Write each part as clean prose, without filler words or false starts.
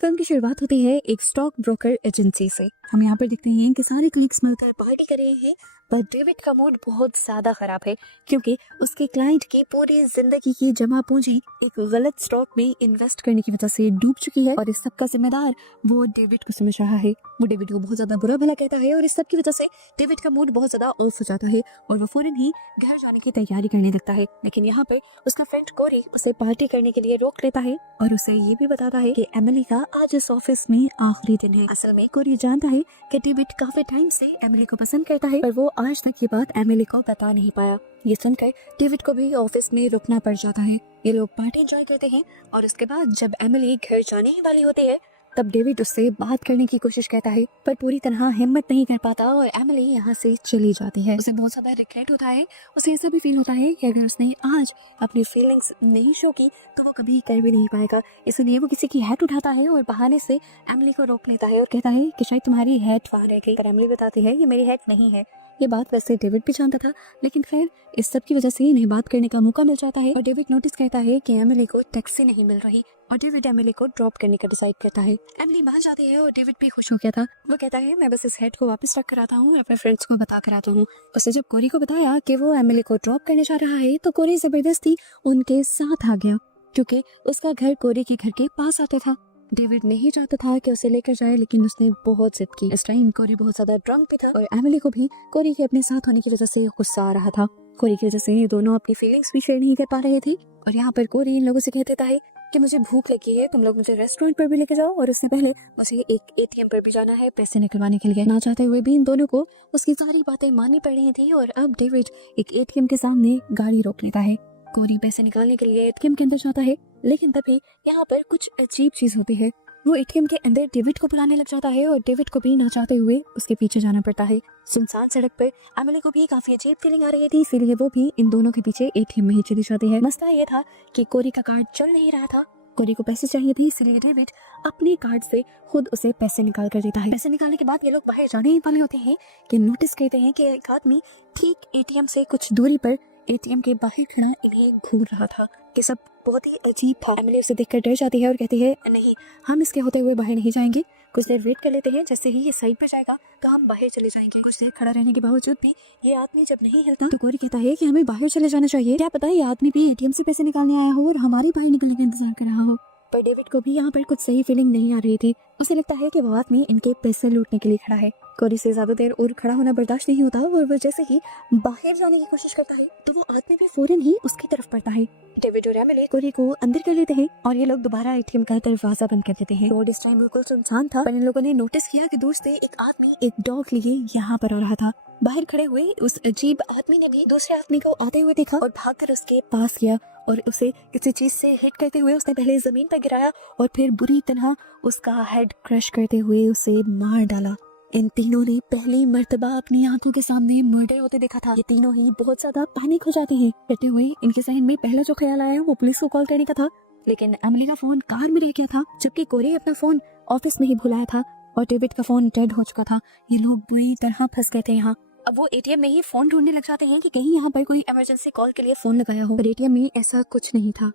Film की शुरुआत होती है एक स्टॉक ब्रोकर एजेंसी से। हम यहाँ पर देखते हैं कि सारे क्लिक्स मिलकर पार्टी कर रहे हैं, पर डेविड का मूड बहुत ज्यादा खराब है क्योंकि उसके क्लाइंट की पूरी जिंदगी की जमा पूंजी एक गलत स्टॉक में इन्वेस्ट करने की वजह से डूब चुकी है और इस सब का जिम्मेदार वो डेविड को समझ रहा है। वो डेविड को बहुत ज्यादा बुरा भला कहता है और इस सब की वजह से डेविड का मूड बहुत ज्यादा ऑफ हो जाता है और वो फौरन ही घर जाने की तैयारी करने लगता है। लेकिन यहाँ पर उसका फ्रेंड कोरी उसे पार्टी करने के लिए रोक लेता है और उसे ये भी बताता है कि एमिली का आज इस ऑफिस में आखिरी दिन है। असल में कोरी जानता है कि डेविड काफी टाइम से एमिली को पसंद करता है, पर वो आज तक ये बात एमिली को बता नहीं पाया। ये सुनकर डेविड को भी ऑफिस में रुकना पड़ जाता है। ये लोग पार्टी एंजॉय करते हैं और उसके बाद जब एमिली घर जाने ही वाली होती है तब डेविड उससे बात करने की कोशिश करता है, पर पूरी तरह हिम्मत नहीं कर पाता और एमिली यहाँ से चली जाती है। उसे बहुत ज्यादा रिग्रेट होता है। उसे ऐसा भी फील होता है कि अगर उसने आज अपनी फीलिंग्स नहीं शो की तो वो कभी कर भी नहीं पाएगा। इसलिए वो किसी की हैट उठाता है और बहाने से एमिली को रोक लेता है और कहता है कि शायद तुम्हारी हैट वहाँ रह गई। पर एमिली बताती है ये मेरी हैट नहीं है। ये बात वैसे डेविड भी जानता था, लेकिन खैर इस सब की वजह से इन्हें बात करने का मौका मिल जाता है और डेविड नोटिस करता है कि एमिली को टैक्सी नहीं मिल रही और डेविड एमिली को ड्रॉप करने का डिसाइड करता है। एमिली मान जाती है और डेविड भी खुश हो गया था। वो कहता है मैं बस इस हेड को वापस रख कर आता हूँ और अपने फ्रेंड्स को बता कर आता हूँ। उसे जब कोरी को बताया कि वो एमिली को ड्रॉप करने जा रहा है तो कोरी जबरदस्ती उनके साथ आ गया क्योंकि उसका घर कोरी के घर के पास आते था। डेविड नहीं चाहता था कि उसे लेकर जाए, लेकिन उसने बहुत जिद की। इस टाइम कोरी बहुत ज्यादा ड्रंक भी था और एमिली को भी कोरी के अपने साथ होने की वजह से गुस्सा आ रहा था। कोरी की वजह से ये दोनों अपनी फीलिंग्स भी शेयर नहीं कर पा रहे थे और यहाँ पर कोरी इन लोगों से कह देता है कि मुझे भूख लगी है, तुम लोग मुझे रेस्टोरेंट पर भी लेके जाओ और उससे पहले मुझे एक एटीएम पर भी जाना है पैसे निकलवाने के लिए। ना चाहते हुए भी इन दोनों को उसकी सारी बातें माननी पड़ रही थी और अब डेविड एक एटीएम के सामने गाड़ी रोक लेता है। कोरी पैसे निकालने के लिए एटीएम के अंदर जाता है, लेकिन तभी यहाँ पर कुछ अजीब चीज होती है। वो एटीएम के अंदर डेविड को बुलाने लग जाता है और डेविड को भी ना चाहते हुए उसके पीछे जाना पड़ता है। सुनसान सड़क पर एमिली को भी काफी अजीब फीलिंग आ रही थी, इसीलिए वो भी इन दोनों के पीछे एटीएम में ही चली जाती है। मसला ये था कि कोरी का कार्ड चल नहीं रहा था। कोरी को पैसे चाहिए थे, इसलिए डेविड अपने कार्ड से खुद उसे पैसे निकाल कर देता है। पैसे निकालने के बाद ये लोग बाहर जाने ही वाले होते हैं कि नोटिस करते हैं कि एक आदमी ठीक एटीएम से कुछ दूरी पर एटीएम के बाहर खड़ा इन्हें घूर रहा था। कि सब बहुत ही अजीब था। एमिली उसे देखकर डर जाती है और कहती है नहीं, हम इसके होते हुए बाहर नहीं जाएंगे, कुछ देर वेट कर लेते हैं, जैसे ही ये साइड पे जाएगा तो हम बाहर चले जाएंगे। कुछ देर खड़ा रहने के बावजूद भी ये आदमी जब नहीं हिलता तो कोरी कहता है कि हमें बाहर चले जाना चाहिए। क्या पता ये आदमी भी एटीएम से पैसे निकालने आया हो और हमारी बाहर निकलने का इंतजार कर रहा हो। पर डेविड को भी यहाँ पर कुछ सही फीलिंग नहीं आ रही थी। उसे लगता है कि वो आदमी इनके पैसे लूटने के लिए खड़ा है। कोरी से ज्यादा देर और खड़ा होना बर्दाश्त नहीं होता और वो जैसे ही बाहर जाने की कोशिश करता है तो वो आदमी भी फौरन ही उसकी तरफ पड़ता है। डेविड और एमिली कोरी को अंदर कर लेते हैं और ये लोग दोबारा एटीएम का दरवाजा बंद कर देते हैं। रोड इस टाइम बिल्कुल सुनसान था, पर इन लोगों ने नोटिस किया कि दूर से एक आदमी एक डॉग लिए यहाँ पर आ रहा था। बाहर खड़े हुए उस अजीब आदमी ने भी दूसरे आदमी को आते हुए देखा और भागकर उसके पास गया और उसे किसी चीज से हिट करते हुए उसने पहले जमीन पर गिराया और फिर बुरी तरह उसका हेड क्रश करते हुए उसे मार डाला। इन तीनों ने पहली मर्तबा अपनी आंखों के सामने मर्डर होते देखा था। ये तीनों ही बहुत ज्यादा पैनिक हो जाते हैं। कहते हुए इनके जहन में पहला जो ख्याल आया वो पुलिस को कॉल करने का था, लेकिन एमिली का फोन कार में रह गया था, जबकि कोरी अपना फोन ऑफिस में ही भुलाया था और डेविड का फोन डेड हो चुका था। ये लोग बुरी तरह फंस गए थे यहाँ। अब वो एटीएम में ही फोन ढूंढने लग जाते हैं कि कहीं यहाँ पर कोई इमरजेंसी कॉल के लिए फोन लगाया हो, पर एटीएम में ऐसा कुछ नहीं था।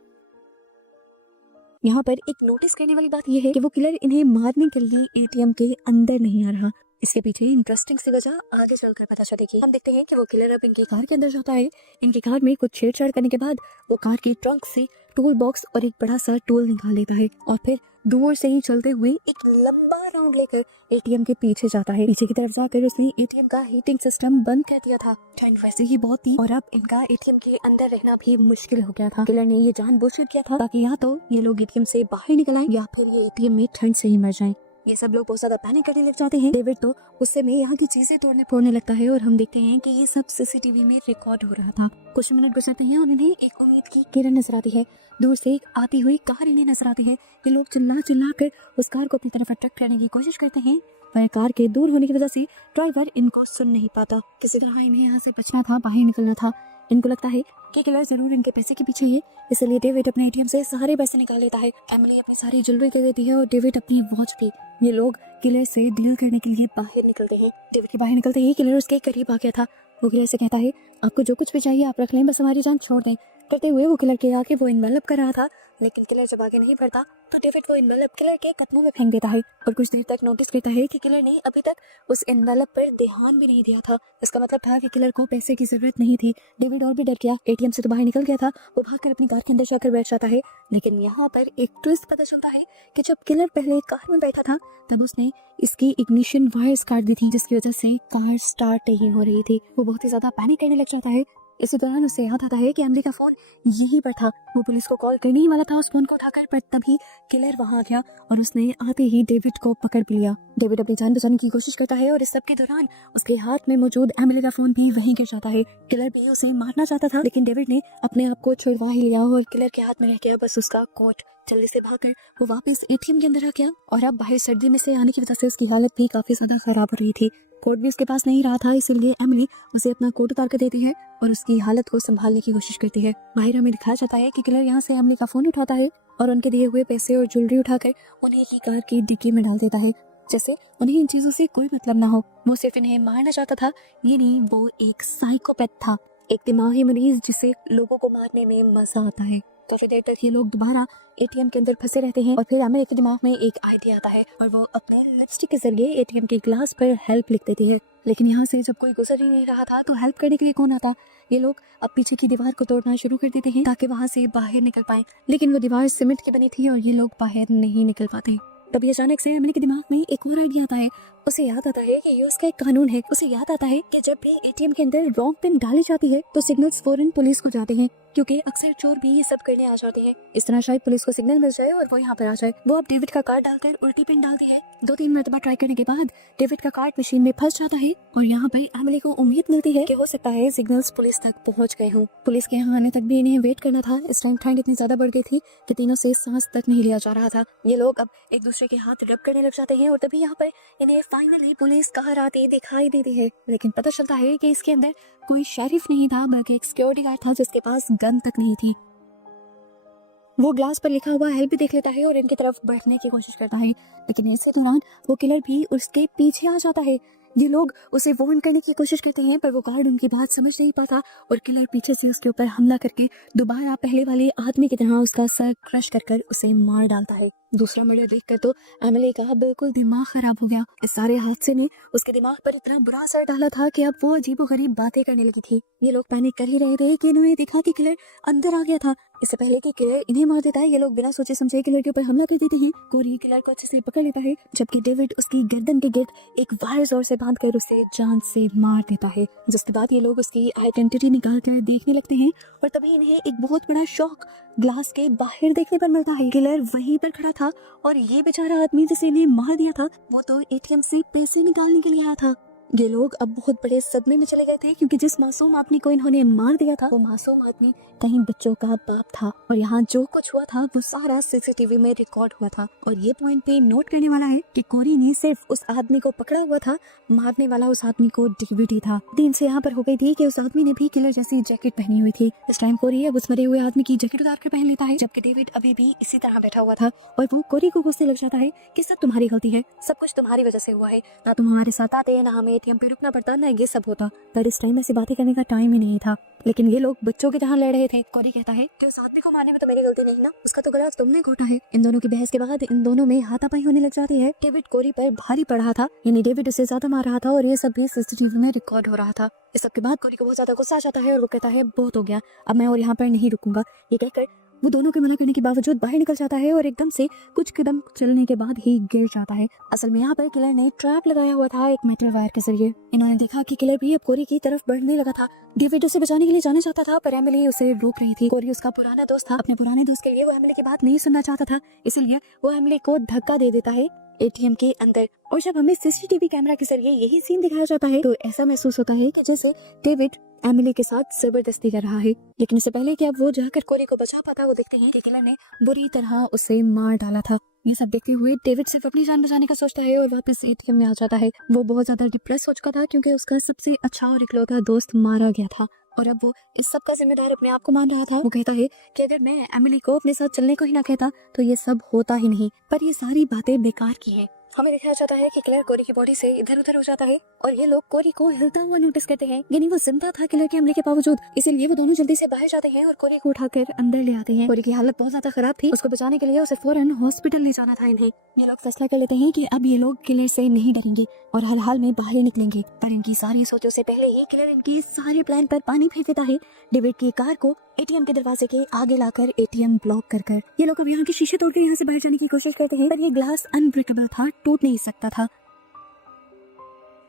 यहाँ पर एक नोटिस करने वाली बात यह है कि वो किलर इन्हें मारने के लिए एटीएम के अंदर नहीं आ रहा। इसके पीछे इंटरेस्टिंग सी वजह आगे चलकर पता चलेगी। हम देखते हैं कि वो किलर अब इनकी कार के अंदर जाता है। इनकी कार में कुछ छेड़छाड़ करने के बाद वो कार की ट्रंक से टूल बॉक्स और एक बड़ा सा टूल निकाल लेता है और फिर दूर से ही चलते हुए एक लंबा राउंड लेकर एटीएम के पीछे जाता है। पीछे की तरफ जाकर उसने एटीएम का हीटिंग सिस्टम बंद कर दिया था। ठंड वैसे ही बहुत थी और अब इनका एटीएम के अंदर रहना भी मुश्किल हो गया था। किलर ने ये जानबूझकर किया था ताकि या तो ये लोग एटीएम से बाहर निकल आए या फिर ये एटीएम में ठंड से ही मर जाएं। ये सब लोग बहुत ज्यादा पैनिक करने लग जाते हैं। डेविड तो गुस्से में यहाँ की चीजें तोड़ने फोड़ने लगता है और हम देखते हैं कि ये सब सीसीटीवी में रिकॉर्ड हो रहा था। कुछ मिनट गुजरते हैं और इन्हें एक उम्मीद की किरण नजर आती है। दूर से एक आती हुई कार इन्हें नजर आती है। ये लोग चिल्ला कर उस कार को अपनी तरफ अट्रैक्ट करने की कोशिश करते हैं, पर कार के दूर होने की वजह से ड्राइवर इनको सुन नहीं पाता। किसी तरह इन्हें यहाँ से बचना था, बाहर निकलना था। इनको लगता है कि किलर जरूर इनके पैसे के पीछे है, इसलिए डेविड अपने एटीएम से सारे पैसे निकाल लेता है। एमिली अपनी सारी ज्वेलरी कर देती है और डेविड अपनी वॉच भी। ये लोग किलर से डील करने के लिए बाहर निकलते हैं। डेविड के बाहर निकलते ही किलर उसके करीब आ गया था। वो किलर से कहता है आपको जो कुछ भी चाहिए आप रख लें, बस हमारी जान छोड़ दें। करते हुए वो किलर के आगे वो इन्वेलप कर रहा था, लेकिन किलर जब आगे नहीं बढ़ता तो डेविड वो इन्वेलप किलर के कदमों में फेंक देता है और कुछ देर तक नोटिस करता है कि किलर ने अभी तक उस इन्वेलप पर ध्यान भी नहीं दिया था। इसका मतलब था कि किलर को पैसे की जरूरत नहीं थी। डेविड और भी डर गया, एटीएम से तो बाहर निकल गया था, वो भागकर अपनी कार के अंदर जाकर बैठ जाता है। लेकिन यहाँ पर एक ट्विस्ट पता चलता है कि जब किलर पहले कार में बैठा था तब उसने इसकी इग्निशन वायर्स काट दी थी, जिसकी वजह से कार स्टार्ट नहीं हो रही थी। वो बहुत ही ज्यादा पैनिक करने लग जाता है। इसी दौरान उसे याद आता है कि एमिली का फोन यहीं पर था। वो पुलिस को कॉल करने ही वाला था उस फोन को उठाकर, पर तभी किलर वहां आ गया और उसने आते ही डेविड को पकड़ भी लिया। डेविड अपनी जान बचाने की कोशिश करता है और इस सब के दौरान उसके हाथ में मौजूद एमिली का फोन भी वहीं गिर जाता है। किलर भी उसे मारना चाहता था, लेकिन डेविड ने अपने आप को छुड़वा ही लिया और किलर के हाथ में रह गया बस उसका कोट। जल्दी से भागकर वो वापस एटीएम के अंदर आ गया और अब बाहर सर्दी में से आने की वजह से उसकी हालत भी काफी ज्यादा खराब हो रही थी। कोट भी उसके पास नहीं रहा था, इसीलिए एमिली उसे अपना कोट उतार कर देती है और उसकी हालत को संभालने की कोशिश करती है। बाहर हमें दिखाया जाता है कि किलर यहाँ से एमिली का फोन उठाता है और उनके दिए हुए पैसे और ज्वेलरी उठाकर उन्हें की कार की डिक्की में डाल देता है, जैसे उन्हें इन चीजों से कोई मतलब ना हो। वो सिर्फ इन्हें मारना चाहता था, ये नहीं, वो एक साइकोपैथ था, एक दिमागी मरीज जिसे लोगों को मारने में मजा आता है। काफी देर तक ये लोग दोबारा एटीएम के अंदर फंसे रहते हैं और फिर एमिली के दिमाग में एक आइडिया आता है और वो अपने लिपस्टिक के जरिए एटीएम के ग्लास पर हेल्प लिख देती है। लेकिन यहाँ से जब कोई गुजर ही नहीं रहा था तो हेल्प करने के लिए कौन आता। ये लोग अब पीछे की दीवार को तोड़ना शुरू कर देते हैं ताकि वहां से बाहर निकल पाए, लेकिन वो दीवार सीमेंट की बनी थी और ये लोग बाहर नहीं निकल पाते। तभी अचानक से एमिली के दिमाग में एक और आइडिया आता है। उसे याद आता है कि ये उसका एक कानून है। उसे याद आता है कि जब भी एटीएम के अंदर रॉन्ग पिन डाली जाती है तो सिग्नल्स फौरन पुलिस को जाते हैं, क्योंकि अक्सर चोर भी ये सब करने आ जाते हैं। इस तरह शायद पुलिस को सिग्नल मिल जाए और वो यहाँ पर आ जाए। वो अब डेविड का कार्ड डालकर उल्टी पिन डालती है। 2-3 मरतबा ट्राई करने के बाद डेविड का कार्ड मशीन में फंस जाता है और यहाँ पर एमिली को उम्मीद मिलती है कि हो सकता है सिग्नल्स पुलिस तक पहुँच गए हों। पुलिस के यहाँ आने तक भी इन्हें वेट करना था। इस टाइम ठंड इतनी ज्यादा बढ़ गई थी कि तीनों से सांस तक नहीं लिया जा रहा था। ये लोग अब एक दूसरे के हाथ रब करने लग जाते हैं और तभी यहाँ पर इन्हें फाइनली पुलिस कार आती दिखाई देती है। लेकिन पता चलता है कि इसके अंदर कोई शरीफ नहीं था, बल्कि एक सिक्योरिटी गार्ड था जिसके पास गन तक नहीं थी। वो ग्लास पर लिखा हुआ हेल्प भी देख लेता है और इनकी तरफ बढ़ने की कोशिश करता है, लेकिन इसी दौरान वो किलर भी उसके पीछे आ जाता है। ये लोग उसे वार्न करने की कोशिश करते हैं पर वो गार्ड उनकी बात समझ नहीं पाता और किलर पीछे से उसके ऊपर हमला करके दोबारा पहले वाले आदमी की तरह उसका सर क्रश कर उसे मार डालता है। दूसरा मर्डर देखकर तो एमिली का बिल्कुल दिमाग खराब हो गया। इस सारे हादसे ने उसके दिमाग पर इतना बुरा असर डाला था कि अब वो अजीबोगरीब बातें करने लगी थी। ये लोग पैनिक कर ही रहे थे कि इन्होंने देखा कि किलर अंदर आ गया था। इससे पहले कि किलर इन्हें मार देता है, ये लोग बिना सोचे समझे किलर के ऊपर हमला कर देते हैं। कोरी किलर को अच्छे से पकड़ लेता है, जबकि डेविड उसकी गर्दन के गिर्द एक वायर जोर से बांधकर उसे जान से मार देता है। जिसके बाद ये लोग उसकी आइडेंटिटी निकाल कर देखने लगते हैं और तभी इन्हें एक बहुत बड़ा शॉक ग्लास के बाहर देखने पर मिलता है। किलर वहीं पर खड़ा था और ये बेचारा आदमी जिसे इन्हें मार दिया था वो तो एटीएम से पैसे निकालने के लिए आया था। ये लोग अब बहुत बड़े सदमे में चले गए थे, क्योंकि जिस मासूम आदमी को इन्होंने मार दिया था वो मासूम आदमी कहीं बच्चों का बाप था और यहाँ जो कुछ हुआ था वो सारा सीसीटीवी में रिकॉर्ड हुआ था। और ये पॉइंट पे नोट करने वाला है कि कोरी ने सिर्फ उस आदमी को पकड़ा हुआ था, मारने वाला उस आदमी को डेविड ही था। दिन से यहाँ पर हो गई थी कि उस आदमी ने भी किलर जैसी जैकेट पहनी हुई थी। इस टाइम कोरी अब उस मरे हुए आदमी की जैकेट उतार कर पहन लेता है, जबकि डेविड अभी भी इसी तरह बैठा हुआ था और वो कोरी को गुस्से लग जाता है कि सब तुम्हारी गलती है, सब कुछ तुम्हारी वजह से हुआ है, ना तुम हमारे साथ आते ना हमें एटीएम पे रुकना पड़ता, ना ये सब होता। पर इस टाइम ऐसी बातें करने का टाइम ही नहीं था। लेकिन ये लोग बच्चों की तरह लड़ रहे थे। कोरी कहता है कि उस आदमी को मारने में तो मेरी गलती नहीं ना, उसका तो गला तुमने घोटा है। इन दोनों की बहस के बाद इन दोनों में हाथापाई होने लग जाती है। डेविड कोरी पर भारी पड़ रहा था, यानी डेविड उसे ज्यादा मार रहा था और ये सब भी सीसीटीवी में रिकॉर्ड हो रहा था। इस सब के बाद कोरी को बहुत ज्यादा गुस्सा आ जाता है और वो कहता है बहुत हो गया, अब मैं और यहाँ पर नहीं रुकूंगा। ये कहकर वो दोनों के मना करने के बावजूद बाहर निकल जाता है और एकदम से कुछ कदम चलने के बाद ही गिर जाता है। असल में यहाँ पर किलर ने ट्रैप लगाया हुआ था एक मेटल वायर के जरिए। इन्होंने देखा कि किलर भी अब कोरी की तरफ बढ़ने लगा था। डेविड उसे बचाने के लिए जाना चाहता था पर एमिली उसे रोक रही थी। कोरी उसका पुराना दोस्त था, अपने पुराने दोस्त के लिए वो एमिली की बात नहीं सुनना चाहता था, इसलिए वो एमिली को धक्का दे देता है एटीएम के अंदर। और जब हमें सीसीटीवी कैमरा के जरिए यही सीन दिखाया जाता है तो ऐसा महसूस होता है कि जैसे डेविड एमिली के साथ जबरदस्ती कर रहा है। लेकिन इससे पहले कि अब वो जाकर कोरी को बचा पाता, वो देखते हैं कि किलर ने बुरी तरह उसे मार डाला था। ये सब देखते हुए डेविड सिर्फ अपनी जान बचाने का सोचता है और वापस एटीएम में आ जाता है। वो बहुत ज्यादा डिप्रेस हो चुका था क्योंकि उसका सबसे अच्छा और इकलौता दोस्त मारा गया था और अब वो इस सब का जिम्मेदार अपने आप को मान रहा था। वो कहता है कि अगर मैं एमिली को अपने साथ चलने को ही ना कहता तो ये सब होता ही नहीं। पर ये सारी बातें बेकार की है। हमें दिखाया जाता है कि किलर कोरी की बॉडी से इधर उधर हो जाता है और ये लोग कोरी को हिलता हुआ नोटिस करते हैं, यानी वो जिंदा था किलर के हमले के बावजूद। इसीलिए वो दोनों जल्दी से बाहर जाते हैं और कोरी को उठाकर अंदर ले आते हैं। कोरी की हालत बहुत ज्यादा खराब थी, उसको बचाने के लिए उसे फौरन हॉस्पिटल ले जाना था इन्हें। ये लोग फैसला कर लेते हैं कि अब ये लोग किलर से नहीं डरेंगे और हर हाल में बाहर निकलेंगे। पर इनकी सारी सोचों से पहले ही किलर इनकी सारे प्लान पर पानी फेर देता है, डेविड की कार को एटीएम के दरवाजे के आगे लाकर एटीएम ब्लॉक कर ये लोग अब यहाँ के शीशे तोड़कर यहाँ से बाहर जाने की कोशिश करते हैं, पर ये ग्लास अनब्रेकेबल था, टूट नहीं सकता था।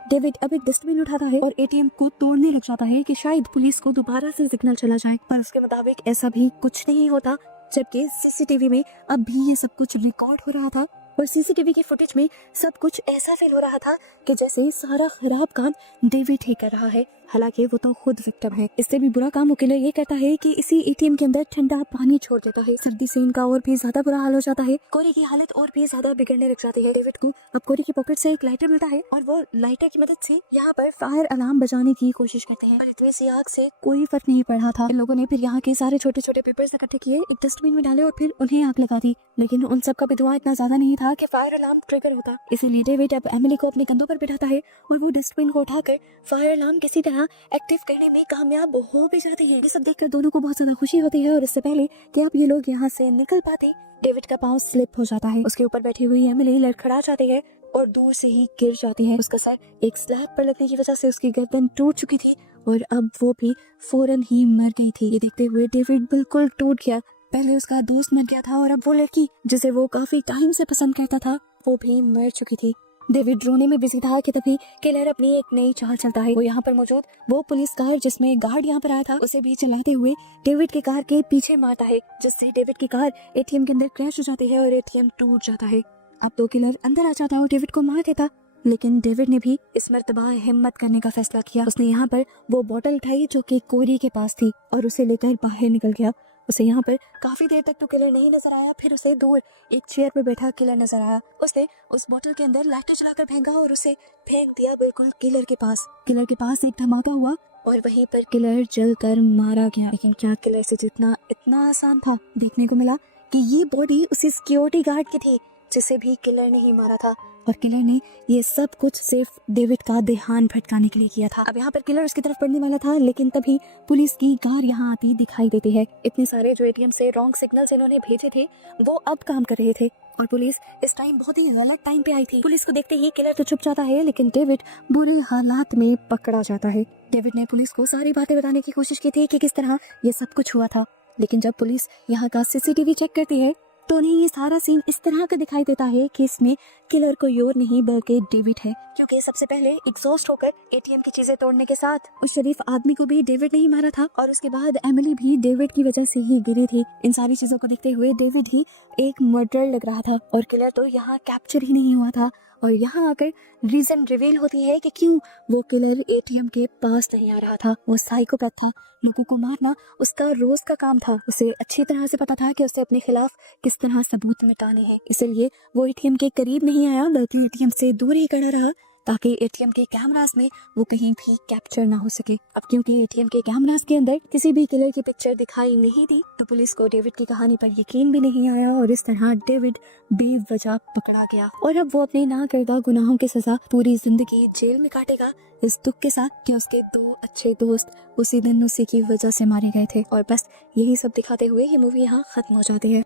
डेविड अब एक डस्टबिन उठाता है और एटीएम को तोड़ने लग जाता है कि शायद पुलिस को दोबारा से सिग्नल चला जाए, पर उसके मुताबिक ऐसा भी कुछ नहीं होता, जबकि सीसीटीवी में अब भी ये सब कुछ रिकॉर्ड हो रहा था और सीसीटीवी की फुटेज में सब कुछ ऐसा फील हो रहा था कि जैसे सारा खराब काम डेविड ही कर रहा है, हालांकि वो तो खुद विक्टिम है। इससे भी बुरा काम किलर ये करता है कि इसी एटीएम के अंदर ठंडा पानी छोड़ देता है। सर्दी से इनका और भी ज्यादा बुरा हाल हो जाता है। कोरी की हालत और भी ज्यादा बिगड़ने लग जाती है। डेविड को अब कोरी की पॉकेट से एक लाइटर मिलता है और वो लाइटर की मदद से यहाँ पर फायर अलार्म बजाने की कोशिश करते हैं, पर इतनी सी आग से कोई फर्क नहीं पड़ रहा था। इन लोगों ने फिर यहाँ के सारे छोटे छोटे पेपर्स इकट्ठे किए, एक डस्टबिन में डाले और फिर उन्हें आग लगा दी, लेकिन उन सब का भी धुआं इतना ज्यादा नहीं था कि फायर अलार्म ट्रिगर होता। इसीलिए डेविड अब एमिली को अपने कंधों पर बिठाता है और वो डस्टबिन को उठाकर फायर अलार्म किसी तरह एक्टिव करने में कामयाब हो भी जाते हैं। ये सब देखकर दोनों को बहुत ज्यादा खुशी होती है और इससे पहले कि अब ये लोग यहाँ से निकल पाते, डेविड का पाँव स्लिप हो जाता है। उसके ऊपर बैठी हुई एमिली लड़खड़ा जाती है और दूर से ही गिर जाती है। उसका सर एक स्लैब पर लगने की वजह से उसकी गर्दन टूट चुकी थी और अब वो भी फौरन ही मर गई थी। ये देखते हुए डेविड बिल्कुल टूट गया। पहले उसका दोस्त मर गया था और अब वो लड़की जिसे वो काफी टाइम से पसंद करता था वो भी मर चुकी थी। डेविड रोने में बिजी था कि तभी किलर अपनी एक नई चाल चलता है। वो यहाँ पर मौजूद वो पुलिस कार जिसमें गार्ड यहाँ पर आया था उसे भी चलाते हुए डेविड की कार के पीछे मारता है, जिससे डेविड की कार एटीएम के अंदर क्रैश हो जाती है और एटीएम टूट जाता है। अब तो किलर अंदर आ जाता है और डेविड को मार देता, लेकिन डेविड ने भी इस मर्तबा हिम्मत करने का फैसला किया। उसने यहाँ पर वो बोतल उठाई जो कि कोरी के पास थी और उसे लेकर बाहर निकल गया। उसे यहाँ पर काफी देर तक तो किलर नहीं नजर आया, फिर उसे दूर एक चेयर पर बैठा किलर नजर आया। उसने उस बोतल के अंदर लाइटर चलाकर फेंका और उसे फेंक दिया बिल्कुल किलर के पास। किलर के पास एक धमाका हुआ और वहीं पर किलर जलकर मारा गया। लेकिन क्या किलर से जीतना इतना आसान था? देखने को मिला कि ये बॉडी उसी सिक्योरिटी गार्ड की थी जिसे भी किलर ने ही मारा था और किलर ने ये सब कुछ सिर्फ डेविड का ध्यान भटकाने के लिए किया था। अब यहाँ पर किलर उसकी तरफ पड़ने वाला था, लेकिन तभी पुलिस की कार यहाँ आती दिखाई देती है। इतने सारे जो एटीएम से रॉन्ग सिग्नल्स इन्होंने भेजे थे वो अब काम कर रहे थे और पुलिस इस टाइम बहुत ही गलत टाइम पे आई थी। पुलिस को देखते ही किलर तो छुप जाता है, लेकिन डेविड बुरे हालात में पकड़ा जाता है। डेविड ने पुलिस को सारी बातें बताने की कोशिश की थी कि किस तरह ये सब कुछ हुआ था, लेकिन जब पुलिस यहाँ का सीसीटीवी चेक करती है तो उन्हें ये सारा सीन इस तरह का दिखाई देता है कि इसमें किलर कोई और नहीं बल्कि डेविड है, क्योंकि सबसे पहले एग्जॉस्ट होकर एटीएम की चीजें तोड़ने के साथ उस शरीफ आदमी को भी डेविड ने ही मारा था और उसके बाद एमिली भी डेविड की वजह से ही गिरी थी। इन सारी चीजों को देखते हुए डेविड ही एक मर्डर लग रहा था और किलर तो यहाँ कैप्चर ही नहीं हुआ था। और यहाँ आकर रीजन रिवील होती है कि क्यों वो किलर एटीएम के पास नहीं आ रहा था। वो साइकोपैथ था, लोगों को मारना उसका रोज का काम था। उसे अच्छी तरह से पता था कि उसे अपने खिलाफ किस तरह सबूत मिटाने हैं, इसलिए वो एटीएम के करीब नहीं आया बल्कि एटीएम से दूर ही खड़ा रहा ताकि एटीएम के कैमरास में वो कहीं भी कैप्चर ना हो सके। अब क्योंकि एटीएम के कैमरास के अंदर किसी भी किलर की पिक्चर दिखाई नहीं दी तो पुलिस को डेविड की कहानी पर यकीन भी नहीं आया और इस तरह डेविड बेवजह पकड़ा गया और अब वो अपने ना करदा गुनाहों की सजा पूरी जिंदगी जेल में काटेगा, इस दुख के साथ कि उसके 2 अच्छे दोस्त उसी दिन उसी की वजह से मारे गए थे। और बस यही सब दिखाते हुए ये मूवी यहाँ खत्म हो जाती है।